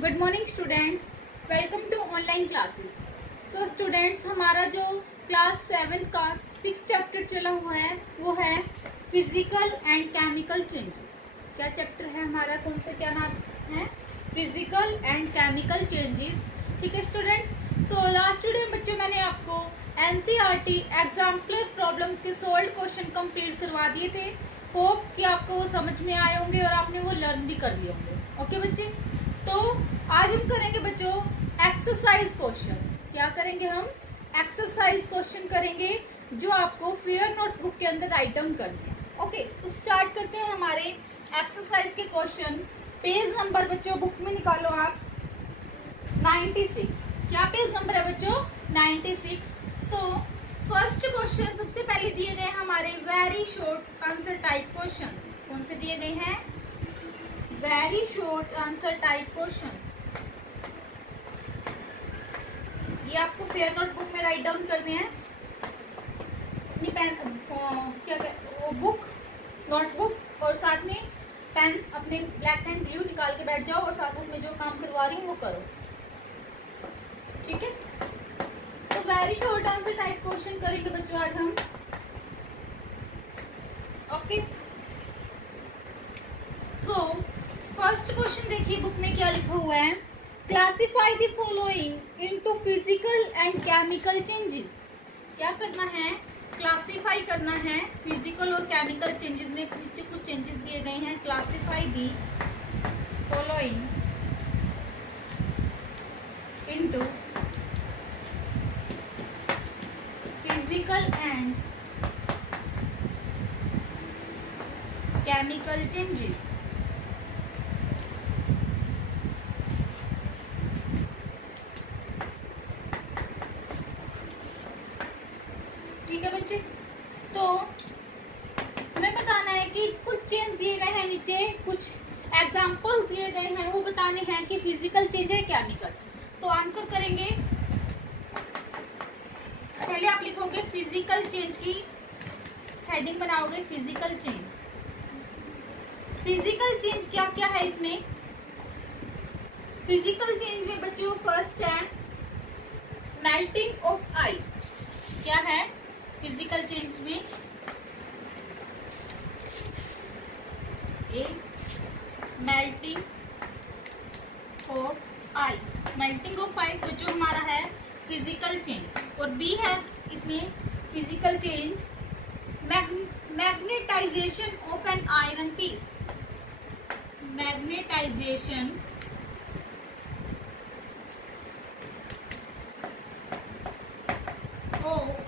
Good morning students, welcome to online classes. So students, हमारा जो class 7 का 6 chapter चला हुआ है वो है फिजिकल एंड केमिकल चेंजेस। क्या चैप्टर है हमारा, कौन सा, क्या नाम है? Physical and chemical changes. ठीक है स्टूडेंट्स। सो लास्ट वीडियो में बच्चों मैंने आपको एनसीईआरटी एग्जाम्पलर प्रॉब्लम्स के सोल्व क्वेश्चन कंप्लीट करवा दिए थे। होप कि आपको वो समझ में आए होंगे और आपने वो लर्न भी कर लिए होंगे। ओके बच्चे, तो आज हम करेंगे बच्चों एक्सरसाइज क्वेश्चंस। क्या करेंगे हम? एक्सरसाइज क्वेश्चन करेंगे जो आपको फेयर नोटबुक के अंदर राइट डाउन करने हैं। ओके, तो स्टार्ट करते हैं हमारे एक्सरसाइज के क्वेश्चन। पेज नंबर बच्चों बुक में निकालो आप 96। क्या पेज नंबर है बच्चों? 96। तो फर्स्ट क्वेश्चन सबसे पहले दिए गए हमारे very short answer type question. कौन से दिए गए हैं? Very short answer type question. ये आपको फेयर नोटबुक में राइट डाउन करने हैं। अपनी पेन वो बुक नोटबुक और साथ में पेन अपने ब्लैक एंड ब्लू निकाल के बैठ जाओ और साथ में जो काम करवा रही हूँ वो करो। ठीक है, तो very short answer type question करेंगे बच्चों आज हम। ओके, सो फर्स्ट क्वेश्चन देखिए बुक में क्या लिखा हुआ है। Classify the following into physical and chemical changes. क्या करना है? क्लासिफाई करना है फिजिकल और केमिकल चेंजेस में। नीचे कुछ चेंजेस दिए गए हैं। Classify the following into physical and chemical changes. ठीक है बच्चे, तो हमें बताना है कि कुछ चेंज दिए गए हैं, नीचे कुछ एग्जांपल्स दिए गए हैं, वो बताने हैं कि फिजिकल चेंज है केमिकल। तो आंसर करेंगे, पहले आप लिखोगे फिजिकल चेंज की हेडिंग बनाओगे फिजिकल चेंज। फिजिकल चेंज क्या क्या है इसमें? फिजिकल चेंज में बच्चों फर्स्ट है मेल्टिंग ऑफ आइस। क्या है फिजिकल चेंज में? A melting of ice. Melting of ice बच्चों हमारा है फिजिकल चेंज। और बी है इसमें physical change magnetization of an iron piece. Magnetization of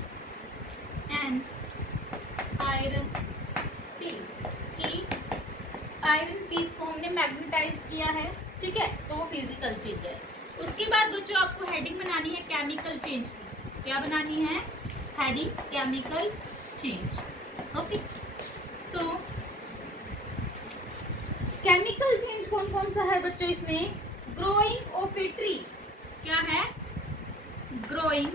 an iron piece. की आयरन पीस को हमने मैग्नेटाइज किया है। ठीक है, तो वो फिजिकल चेंज है। उसके बाद बच्चों आपको हेडिंग बनानी है केमिकल चेंज की। क्या बनानी है? Heading chemical change. ओके, तो केमिकल चेंज कौन कौन सा है बच्चों इसमें? Growing of a tree. क्या है? ग्रोइंग,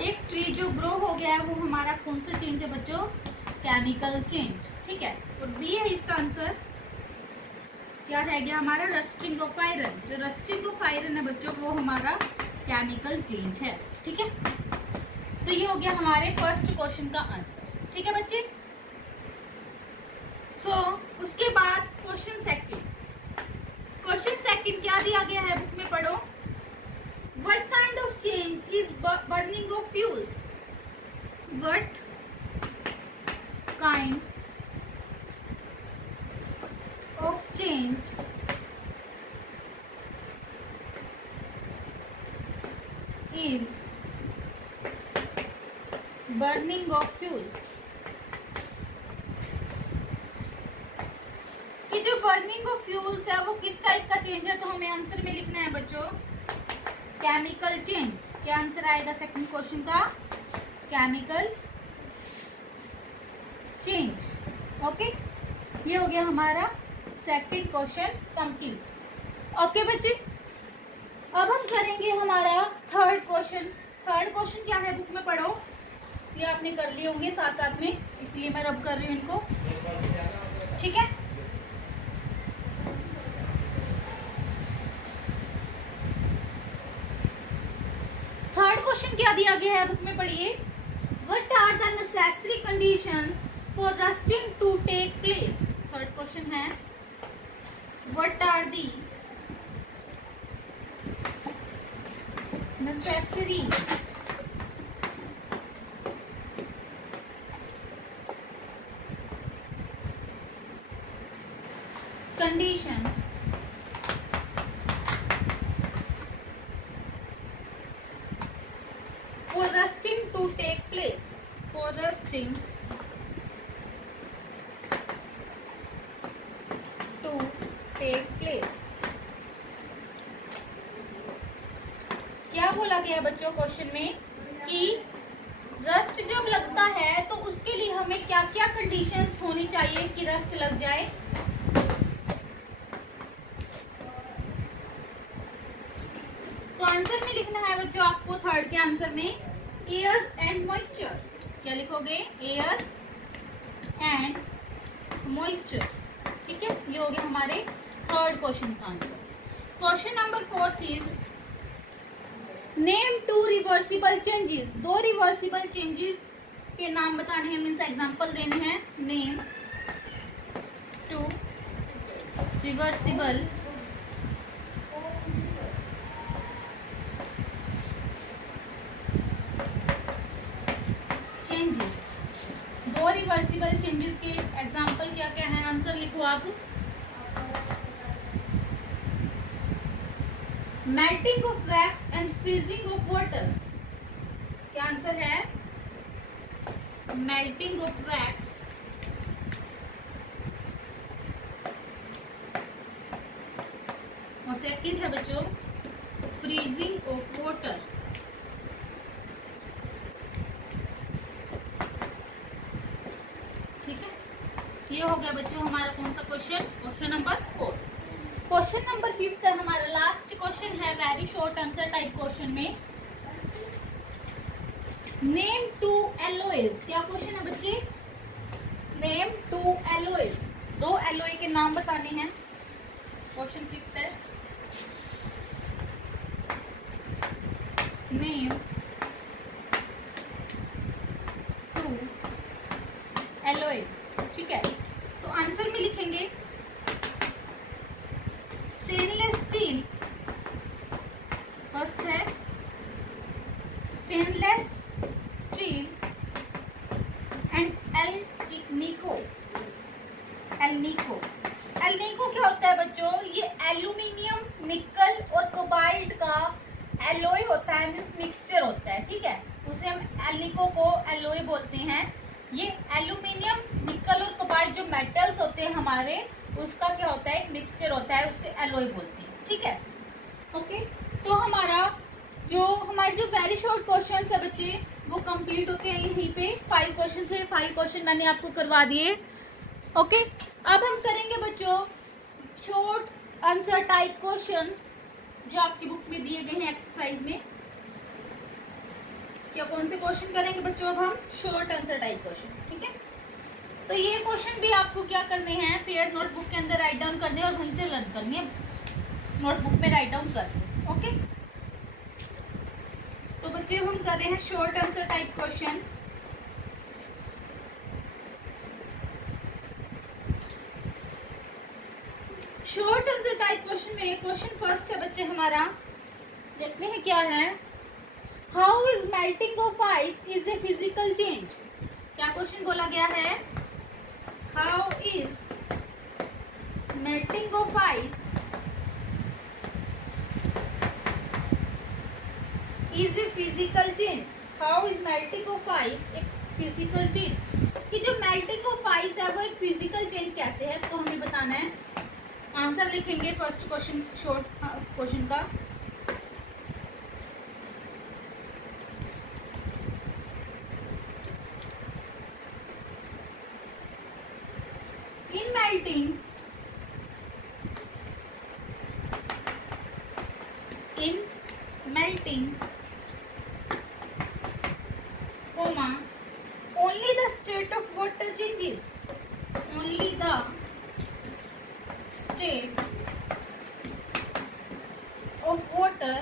एक ट्री जो ग्रो हो गया है वो हमारा कौन सा चेंज है बच्चों? Chemical change. ठीक है, और बी है इसका आंसर। क्या रह गया हमारा? Rusting of iron. जो रस्टिंग ऑफ आयरन है बच्चों वो हमारा केमिकल चेंज है। ठीक है, तो ये हो गया हमारे फर्स्ट क्वेश्चन का आंसर। ठीक है बच्चे, सो उसके बाद क्वेश्चन सेकंड। क्वेश्चन सेकंड क्या दिया गया है बुक में पढ़ो। What kind of change is burning of fuels? What kind of change is burning of fuels? कि जो बर्निंग ऑफ फ्यूल्स है वो किस टाइप का चेंज है? तो हमें आंसर में लिखना है बच्चों केमिकल चेंज। क्या आंसर आएगा सेकंड क्वेश्चन का? Chemical change. ओके, ये हो गया हमारा सेकंड क्वेश्चन कंप्लीट। ओके बच्चे, अब हम करेंगे हमारा थर्ड क्वेश्चन। थर्ड क्वेश्चन क्या है बुक में पढ़ो। ये आपने कर लिए होंगे साथ साथ में, इसलिए मैं रब कर रही हूँ इनको। ठीक है, क्वेश्चन क्या दिया गया है बुक में पढ़िए। What are the necessary conditions for rusting to take place. Third question है what are the necessary conditions for rusting to take place, for rusting to take place। क्या बोला गया बच्चों क्वेश्चन में कि रस्ट जब लगता है तो उसके लिए हमें क्या क्या कंडीशंस होनी चाहिए कि रस्ट लग जाए। तो आंसर में लिखना है बच्चों आपको थर्ड के आंसर में एयर एंड मॉइस्चर। क्या लिखोगे? Air and moisture. ठीक है, ये हो गया हमारे थर्ड क्वेश्चन का answer. Question number 4 is name 2 reversible changes. 2 reversible changes के नाम बताने हैं, मीन्स एग्जांपल देने हैं। Name 2 reversible changes. 2 reversible changes के एग्जांपल क्या क्या है, आंसर लिखो आप। Melting of wax and freezing of water. क्या आंसर है? मेल्टिंग ऑफ वैक्स और सेकंड है बच्चों फ्रीजिंग ऑफ वाटर। ये हो गया बच्चों हमारा कौन सा question? Question number 4। Question number 5 है हमारा लास्ट क्वेश्चन है, very short answer type question में। Name 2 alloys. क्या क्वेश्चन है बच्चे? Name 2 alloys. 2 एलॉय के नाम बताने हैं। क्वेश्चन 5 है नेम 2 एलॉयज। ठीक है, तो आंसर में लिखेंगे स्टेनलेस स्टील। फर्स्ट है stainless steel and alnico. Alnico क्या होता है बच्चों? ये एल्यूमिनियम, निकल और कोबाल्ट का एलॉय होता है, मीन्स मिक्सचर होता है। ठीक है, उसे हम एल्निको को एलॉय बोलते हैं। ये एल्यूमिनियम, निकल और कोबाल्ट जो मेटल्स होते हैं हमारे, उसका क्या होता है? एक मिक्सचर होता है, उसे एलॉय बोलते हैं। ठीक है, ओके। तो हमारे जो वेरी शॉर्ट क्वेश्चंस है बच्चे वो कंप्लीट होते हैं यहीं पे। 5 क्वेश्चन है, 5 क्वेश्चन मैंने आपको करवा दिए। ओके, अब हम करेंगे बच्चों शॉर्ट आंसर टाइप क्वेश्चंस जो आपकी बुक में दिए गए हैं एक्सरसाइज में। क्या कौन से क्वेश्चन करेंगे बच्चों? अब हम शॉर्ट आंसर टाइप क्वेश्चन। ठीक है, तो ये क्वेश्चन भी आपको क्या करने हैं? फेयर नोटबुक के अंदर राइट डाउन करने और वहीं से लर्न करने, नोटबुक में राइट डाउन करने। ओके, तो बच्चे हम कर रहे हैं short answer type question. Short answer type question में क्वेश्चन फर्स्ट है बच्चे हमारा, देखते हैं क्या है। How is melting of ice is a physical change. क्या क्वेश्चन बोला गया है? How is melting of ice is a physical change. How is melting of ice a physical change. कि जो मेल्टिंग ऑफ आइस है वो एक फिजिकल चेंज कैसे है, तो हमें बताना है। आंसर लिखेंगे फर्स्ट क्वेश्चन, शॉर्ट क्वेश्चन का। in melting comma only the state of water changes, only the state of water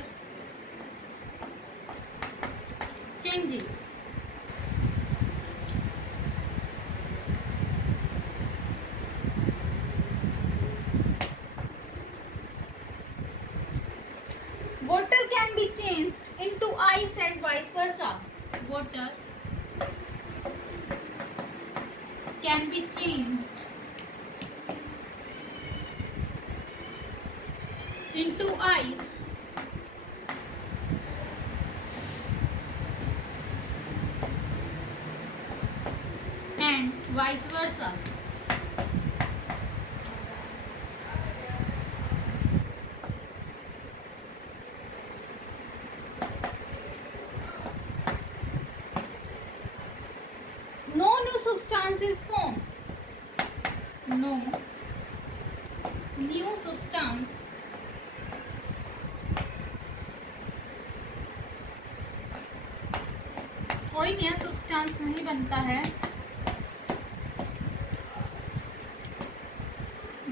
into ice and vice versa. No new substance is formed. No new substance कोई नया substance नहीं बनता है.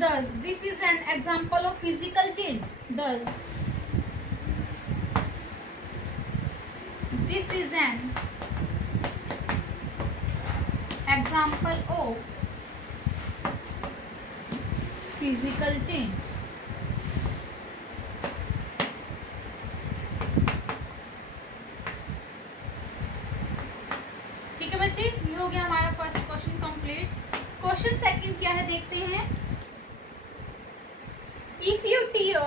Thus, this is an example of physical change. Thus, this is an example of physical change. ठीक है बच्चे, ये हो गया हमारा first question complete. Question second क्या है देखते हैं. If you tear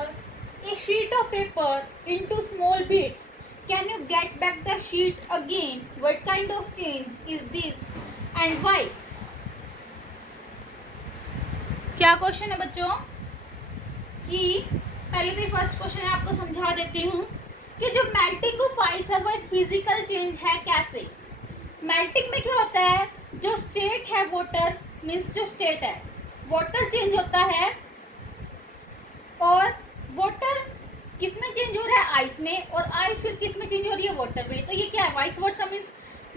a sheet of paper into small bits, can you get back the sheet again? What kind of change is this and why? क्या क्वेश्चन है बच्चों कि पहले तो ये फर्स्ट क्वेश्चन है, आपको समझा देती हूँ कि जो मेल्टिंग ऑफ आइस है वो एक फिजिकल चेंज है. कैसे मेल्टिंग में क्या होता है, जो स्टेट है वाटर मीन्स जो स्टेट है वाटर चेंज होता है, और वाटर किसमें चेंज हो रहा है, आइस में, और आइस फिर किसमें चेंज हो रही है, वाटर में. तो ये क्या है, वाइस वर्सा मीन्स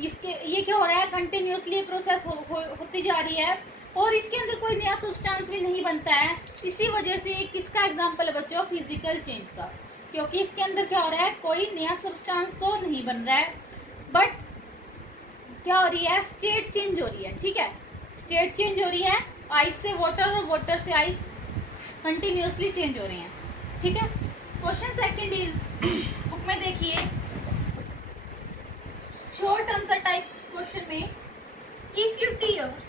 इसके ये क्या हो रहा है, कंटिन्यूसली प्रोसेस होती जा रही है और इसके अंदर कोई नया सब्सटेंस भी नहीं बनता है. इसी वजह से किसका एग्जांपल है बच्चों, फिजिकल चेंज का, क्योंकि इसके अंदर क्या हो रहा है, कोई नया सब्सटेंस तो नहीं बन रहा है, बट क्या हो रही है, स्टेट चेंज हो रही है. ठीक है, स्टेट चेंज हो रही है, आइस से वाटर और वाटर से आइस कंटिन्यूसली चेंज हो रही हैं. ठीक है. क्वेश्चन सेकंड इज, बुक में देखिए शॉर्ट आंसर टाइप क्वेश्चन में, if you tear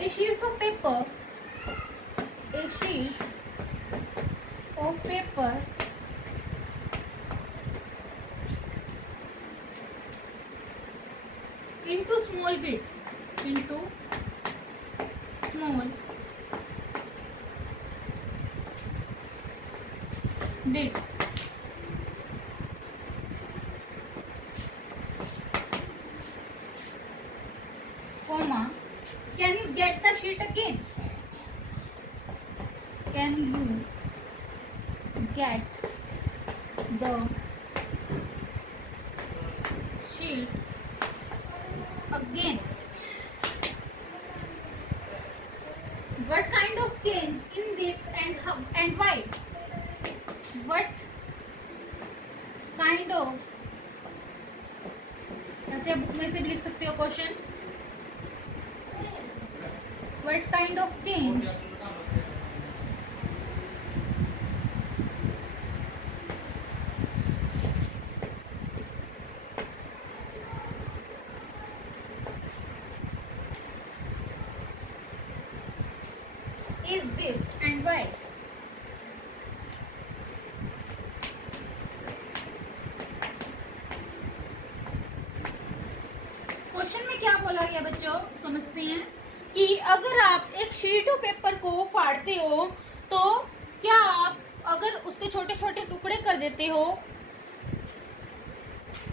a sheet of paper into small bits, comma, can you get the sheet again? Can you get the sheet again? What kind of change in this and how and why? What kind of, ऐसे book में से भी लिख सकते हो question. What kind of change is this and why? Question में क्या बोला गया बच्चों, समझते हैं कि अगर आप एक शीट ऑफ पेपर को फाड़ते हो तो क्या आप अगर उसके छोटे छोटे टुकड़े कर देते हो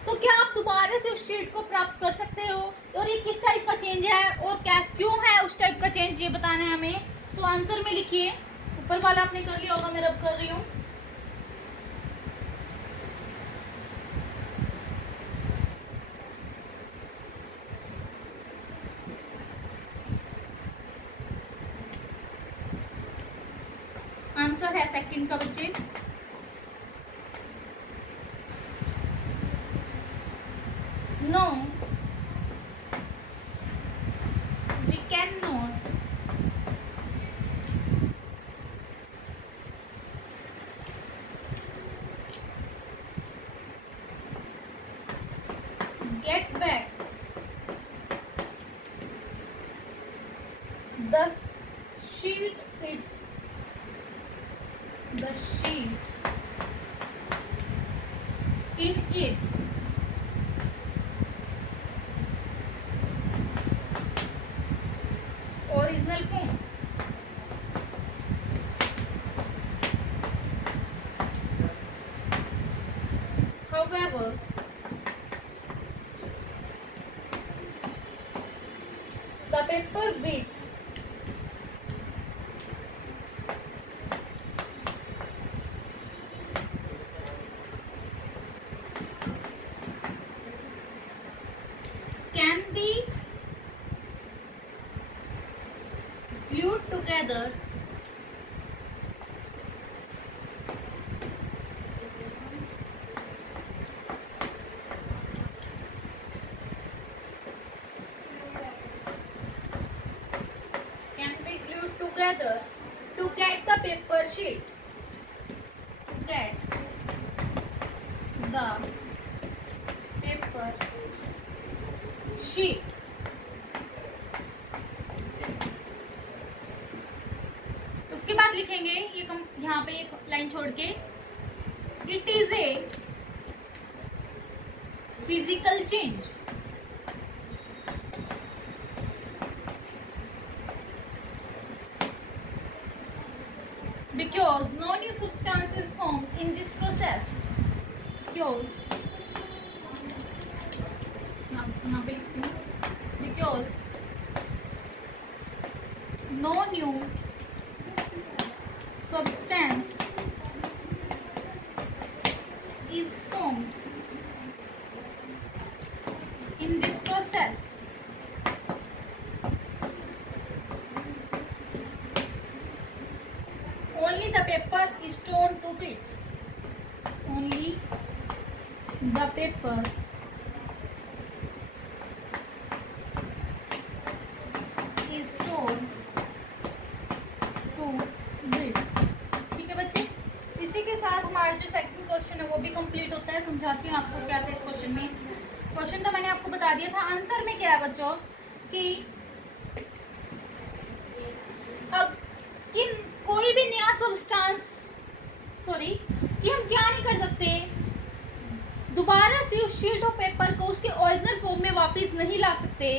तो क्या आप दोबारा से उस शीट को प्राप्त कर सकते हो, और ये किस टाइप का चेंज है और क्या क्यों है उस टाइप का चेंज, ये बताना है हमें. तो आंसर में लिखिए, ऊपर वाला आपने कर लिया होगा, मैं रब कर रही हूँ. आंसर है सेकंड का बच्चे. No, we can not get back The sheet is the sheet in its original form. However, the paper bits can be glued together to get the paper sheet. Get the paper sheet. उसके बाद लिखेंगे ये यहाँ पे एक line छोड़ के, it is a physical change because no new substance is formed in this process. Because no new substance is formed in this process. Only the paper is torn to bits. Only the paper is torn to bits. ठीक है बच्चे, इसी के साथ हमारा जो second question है वो भी कंप्लीट होता है। समझाती हूँ आपको क्या था इस क्वेश्चन में। क्वेश्चन तो मैंने आपको बता दिया था। आंसर में क्या है बच्चों कि कोई भी नया सब्सटेंस कि हम क्या नहीं कर सकते, दोबारा से उस शीट ऑफ पेपर को उसके ओरिजिनल फॉर्म में वापस नहीं ला सकते।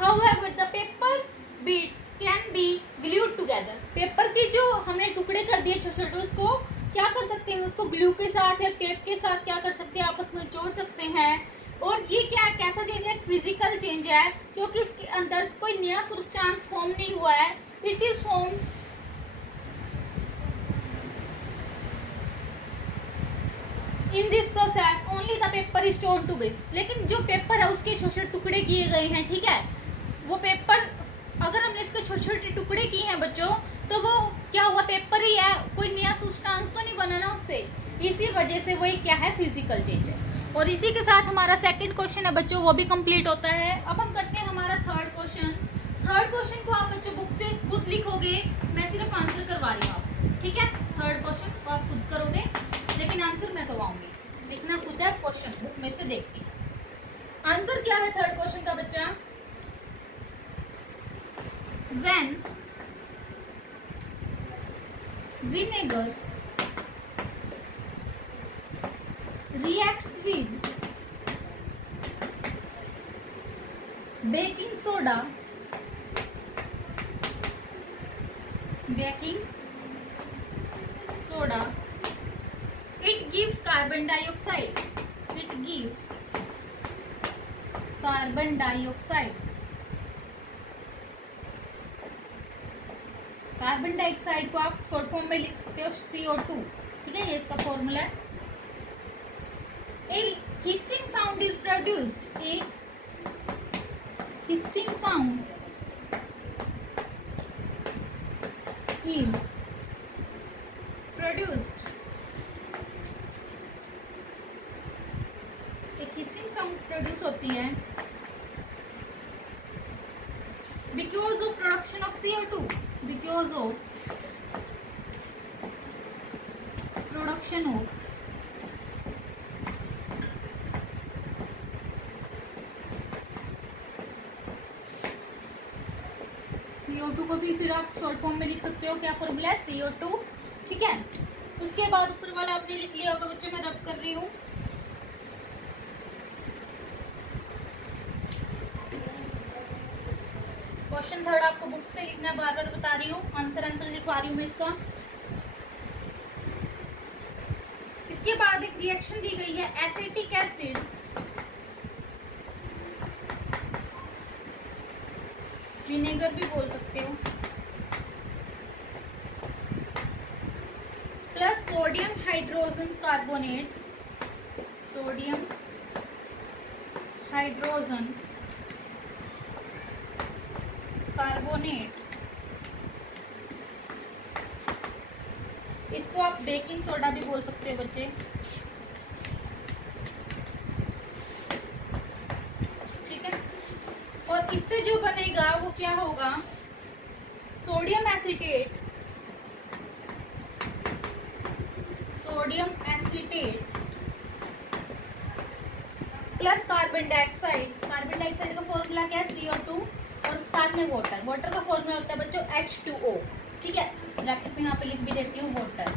However the paper bits can be glued together. Paper के जो हमने टुकड़े कर दिए छोटे छोटे, उसको क्या कर सकते हैं, उसको ग्लू के साथ या टेप के साथ क्या कर सकते हैं, आपस में जोड़ सकते हैं। और ये क्या कैसा चेंज है, फिजिकल चेंज है, क्योंकि इसके अंदर कोई नया सब्सटेंस फॉर्म नहीं हुआ है। It is form in this process only the paper is torn to bits. लेकिन जो पेपर है उसके छोटे छोटे टुकड़े किए गए हैं, ठीक है। वो पेपर अगर हमने इसके छोटे छोटे टुकड़े किए हैं बच्चों, तो वो क्या हुआ, पेपर ही है, कोई नया सब्सटेंस तो नहीं बना ना उससे। इसी वजह से वो क्या है, फिजिकल चेंज है। और इसी के साथ हमारा सेकंड क्वेश्चन है बच्चों, वो भी कंप्लीट होता है। अब हम करते हैं हमारा थर्ड क्वेश्चन। थर्ड क्वेश्चन को आप बच्चों बुक से खुद लिखोगे, मैं सिर्फ आंसर करवा रही हूँ आपको, ठीक है। थर्ड क्वेश्चन को आप खुद करोगे, लेकिन आंसर मैं करवाऊंगी। लिखना खुद है, क्वेश्चन बुक में से देखती है। आंसर क्या है थर्ड क्वेश्चन का बच्चा, when vinegar reacts with baking soda, it gives carbon dioxide. It gives carbon dioxide. Carbon dioxide को आप शॉर्ट फॉर्म में लिख सकते हो CO2, ठीक है। ये इसका फॉर्मूला है। A hissing sound is produced. A hissing sound is produced. एक हिसिंग साउंड प्रोड्यूस होती है because of production of CO2. Because of production of CO2 को भी फिर आप शॉर्ट फॉर्म में लिख सकते हो, क्या फॉर्मूला है, CO2, ठीक है। उसके बाद ऊपर वाला आपने लिख लिया होगा बच्चों, मैं रब कर रही हूँ। क्वेश्चन थर्ड आपको बुक से लिखना है, बार बार बता रही हूँ, आंसर लिखवा रही हूँ मैं इसका। इसके बाद एक रिएक्शन दी गई है एसिटिक एसिड विनेगर भी बोल सकते हो, plus sodium hydrogen carbonate, sodium hydrogen carbonate, इसको आप बेकिंग सोडा भी बोल सकते हो बच्चे, ठीक है। और इससे जो बनेगा वो क्या होगा, sodium acetate, sodium acetate plus carbon dioxide, carbon dioxide का फॉर्मूला क्या है, CO2 और साथ में वाटर, वाटर का फॉर्मूला होता है बच्चों H2O, ठीक है। ब्रैकेट में यहाँ पे लिख भी देती हूँ वाटर,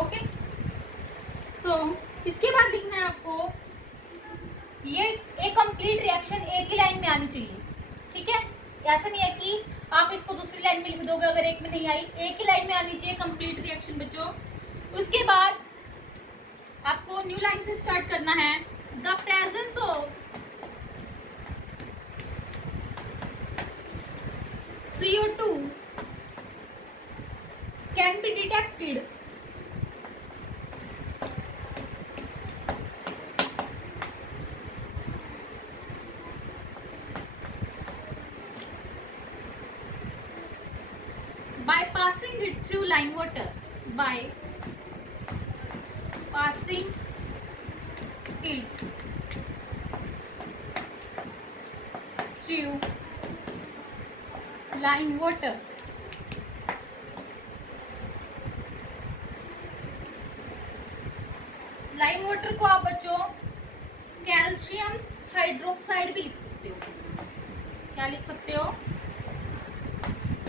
ओके। सो इसके बाद लिखना है आपको, ये एक कंप्लीट रिएक्शन एक ही लाइन में आनी चाहिए, ठीक है। ऐसा नहीं है कि आप इसको दूसरी लाइन में लिख दोगे अगर एक में नहीं आई, एक ही लाइन में आनी चाहिए कंप्लीट रिएक्शन बच्चों। उसके बाद आपको न्यू लाइन से स्टार्ट करना है, the presence of CO2 can be detected by passing it through lime water, by passing it through lime water, lime water को आप बच्चों कैल्शियम हाइड्रोक्साइड भी लिख सकते हो, क्या लिख सकते हो,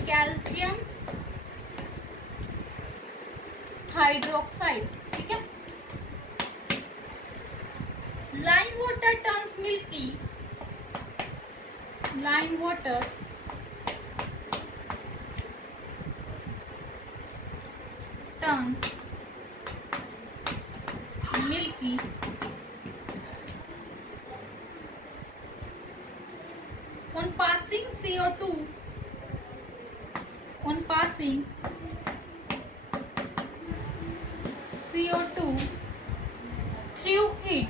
कैल्शियम हाइड्रोक्साइड, ठीक है। Lime water turns milky, lime water turns milky on passing CO2, on passing CO2 through it,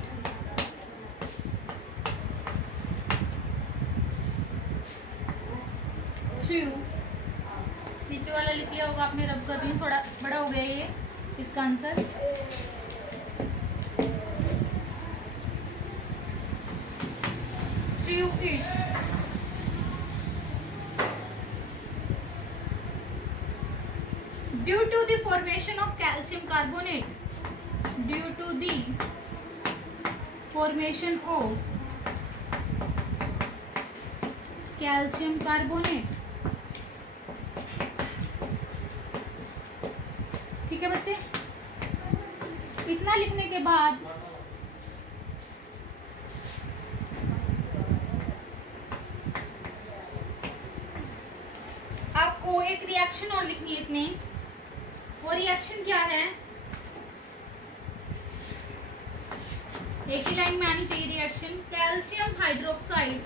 through, नीचे वाला लिख लिया होगा आपने, रब कर रही हूँ, थोड़ा बड़ा हो गया ये इसका answer. Through it, due to the formation of calcium carbonate, due to the formation of calcium carbonate, ठीक है बच्चे। इतना लिखने के बाद आपको एक रिएक्शन और लिखनी है इसमें, वो रिएक्शन क्या है, एक ही लाइन में आनी चाहिए reaction, calcium hydroxide,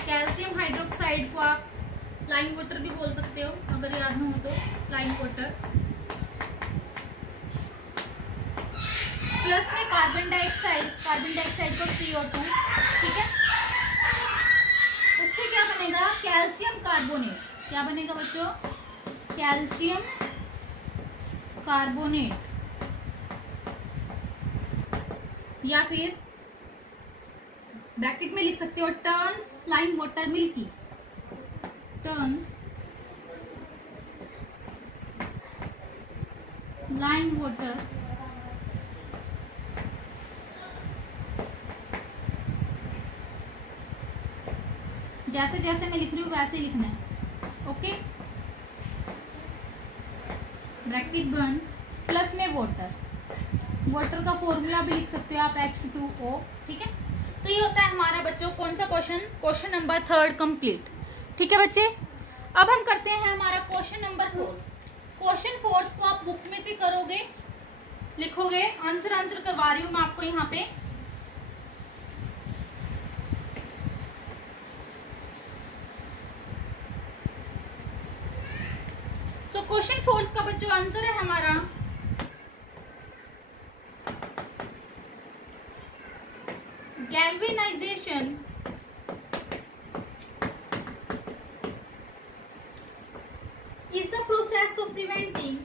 calcium hydroxide को आप लाइम वाटर भी बोल सकते हो अगर याद न हो तो, लाइम वाटर प्लस में कार्बन डाइऑक्साइड, कार्बन डाइऑक्साइड को CO2, ठीक है। उससे क्या बनेगा, कैल्शियम कार्बोनेट, क्या बनेगा बच्चों, कैल्शियम कार्बोनेट, या फिर ब्रैकेट में लिख सकते हो turns lime water milky, turns lime water जैसे जैसे मैं लिख रही हूँ वैसे ही लिखना है। ओके, ब्रैकेट बंद, प्लस में वाटर, वाटर का फॉर्मूला भी लिख सकते हो आप H2O। ठीक है, तो ये होता है हमारा बच्चों कौन सा क्वेश्चन, क्वेश्चन नंबर 3 कंप्लीट। ठीक है बच्चे, अब हम करते हैं हमारा क्वेश्चन नंबर 4। क्वेश्चन 4 को आप बुक में से करोगे, लिखोगे, आंसर करवा रही हूं मैं आपको यहाँ पे। तो क्वेश्चन 4 का बच्चों आंसर है हमारा galvanisation is the process of preventing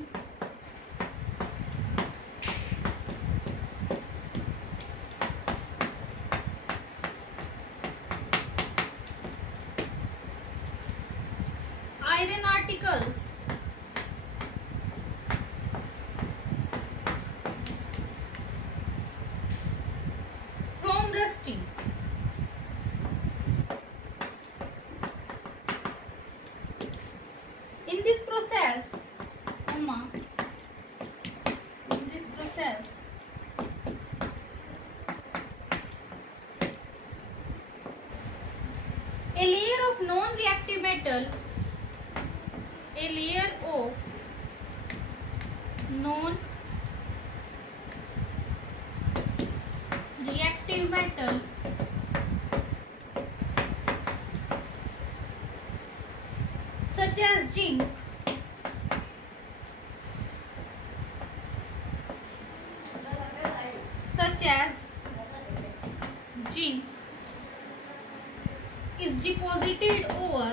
iron articles from rusting. In this process, a layer of non-reactive metal, a layer of non-reactive metal such as zinc is deposited over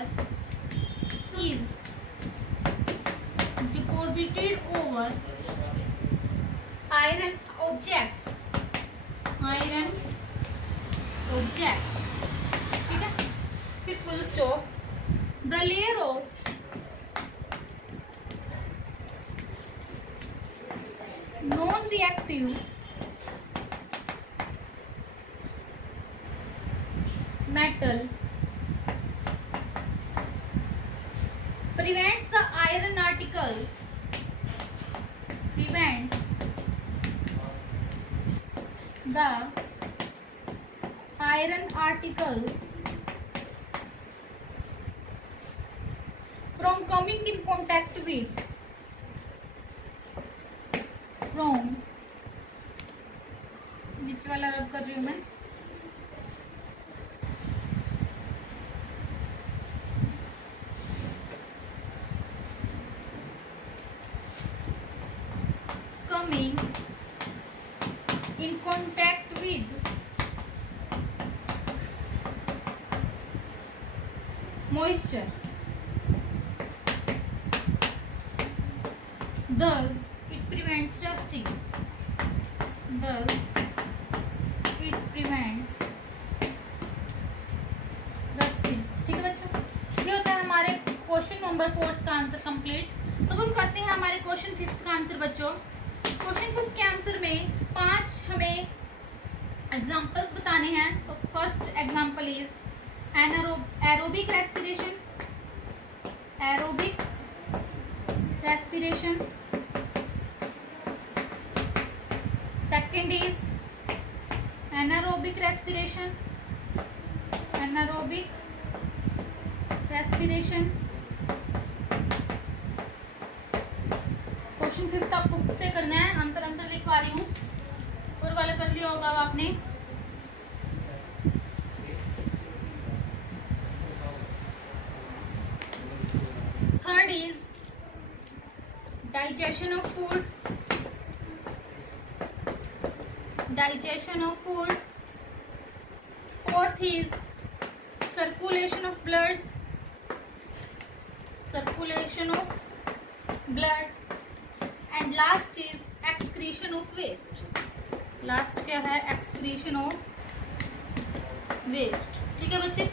iron objects। ठीक है, फिर full stop. The layer of non-reactive metal prevents the iron articles from coming in contact with which वाला रब कर रही हूँ मैं, coming in contact with moisture, thus it prevents rusting। ठीक है बच्चों, ये होता है हमारे क्वेश्चन नंबर 4 का आंसर कंप्लीट। तो हम करते हैं हमारे क्वेश्चन 5 का आंसर बच्चों। क्वेश्चन 5 के आंसर में 5 हमें एग्जांपल्स बताने हैं। तो first example is aerobic respiration. Second is anaerobic respiration. Question 5 आपको बुक से करना है, आंसर लिखवा रही हूँ, और वाला कर लिया होगा आपने। Third is digestion of food। Fourth is circulation of blood। And last is excretion of waste। Last क्या है, excretion of waste। ठीक है बच्चे,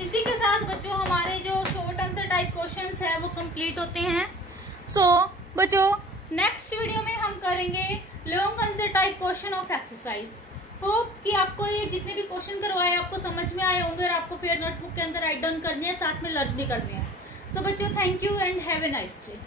इसी के साथ बच्चों हमारे जो शॉर्ट आंसर टाइप क्वेश्चंस है वो कंप्लीट होते हैं। सो बच्चों नेक्स्ट वीडियो में हम करेंगे long answer type question of exercise. Hope कि आपको ये जितने भी क्वेश्चन करवाए आपको समझ में आए होंगे और आपको फिर नोटबुक के अंदर राइट डाउन करनी है, साथ में लर्न भी करनी है। तो बच्चों thank you and have a nice day.